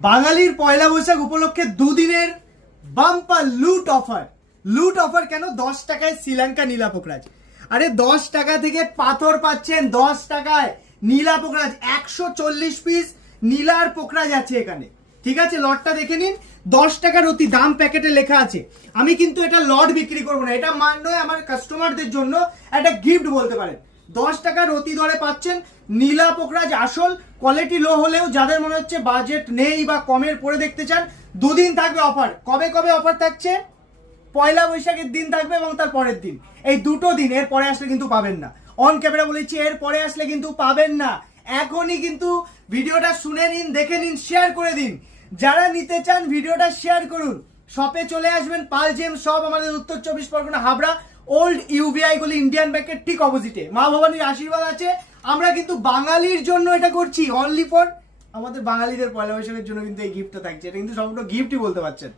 বাঙালির পয়লা বৈশাখ উপলক্ষে দুদিনের বাম্পার লুট অফার। লুট অফার কেন? দশ টাকায় শ্রীলঙ্কা নীলা পোকরাজ আরে দশ টাকা থেকে পাথর পাচ্ছেন দশ টাকায় নীলা পোকরাজ একশো চল্লিশ পিস নীলার পোকরাজ আছে এখানে। ঠিক আছে, লটটা দেখে নিন। দশ টাকার অতি দাম প্যাকেটে লেখা আছে। আমি কিন্তু এটা লট বিক্রি করব না। এটা মান নয় আমার কাস্টমারদের জন্য একটা গিফট বলতে পারেন। দশ টাকার অতি দরে পাচ্ছেন। নীলা পোকরাজ আসল কোয়ালিটি লো হলেও যাদের মনে হচ্ছে বাজেট নেই বা কমের পরে দেখতে চান, দুদিন থাকবে অফার কবে কবে অফার থাকছে? পয়লা বৈশাখের দিন থাকবে এবং তার পরের দিন। এই দুটো দিন, এর পরে আসলে কিন্তু পাবেন না। অন ক্যামেরা বলেছি এর পরে আসলে কিন্তু পাবেন না। এখনই কিন্তু ভিডিওটা শুনে নিন, দেখে নিন শেয়ার করে দিন। যারা নিতে চান, ভিডিওটা শেয়ার করুন। শপে চলে আসবেন, পাল জেম শপ আমাদের উত্তর চব্বিশ পরগনা, হাবড়া। ওল্ড ইউবিআই গুলি ইন্ডিয়ান ব্যাংকের ঠিক অপোজিটে মা ভবানীর আশীর্বাদ আছে। আমরা কিন্তু বাঙালির জন্য এটা করছি। অনলি ফর আমাদের বাঙালিদের পয়লা বৈশাখের জন্য কিন্তু এই গিফটটা থাকছে। এটা কিন্তু সম্পূর্ণ গিফটই বলতে পারছেন।